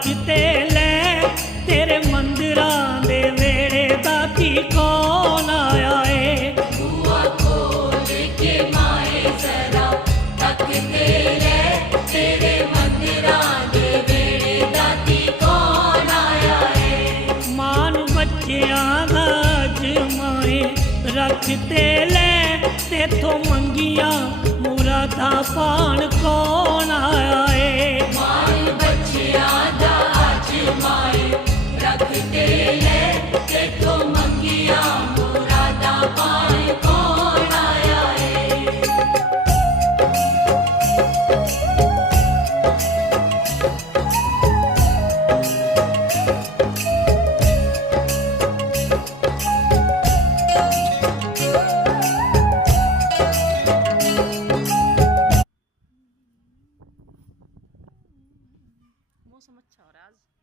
ਰੱਖ ਤੇ ਲੈ, ਤੇਰੇ ਮੰਦਿਰਾਂ ਦੇ ਵੇੜੇ ਦਾ ਕੀ ਕੌਣ ਆਇਆ ਏ। ਬੂਆ ਖੋਲ ਕੇ ਮਾਏ ਜ਼ਰਾ ਤੱਕ ਤੇ ਲੈ, ਤੇਰੇ ਮੰਦਿਰਾਂ ਦੇ ਵੇੜੇ ਦਾ ਕੀ ਕੌਣ ਆਇਆ ਏ। ਮਾਂ ਨੂੰ ਬੱਚਿਆਂ ਦਾ ਜਮਾਏ ਰੱਖ ਤੇ ਲੈ, ਤੇਥੋਂ ਮੰਗੀਆਂ ਮੁਰਾਦਾਂ ਪਾਣ ਕੌਣ ਆਇਆ ਏ। ਮਾਲ ਬੱਚਿਆਂ ਦਾ ਅਜਮਾਏ ਰੱਖ ਤੇ ਲੈ, ਤੇਥੋਂ ਮੰਗੀਆਂ ਮੁਰਾਦਾਂ ਪਾਣ ਕੌਣ ਆਇਆ ਏ। मौसम अच्छा हो रहा है आज।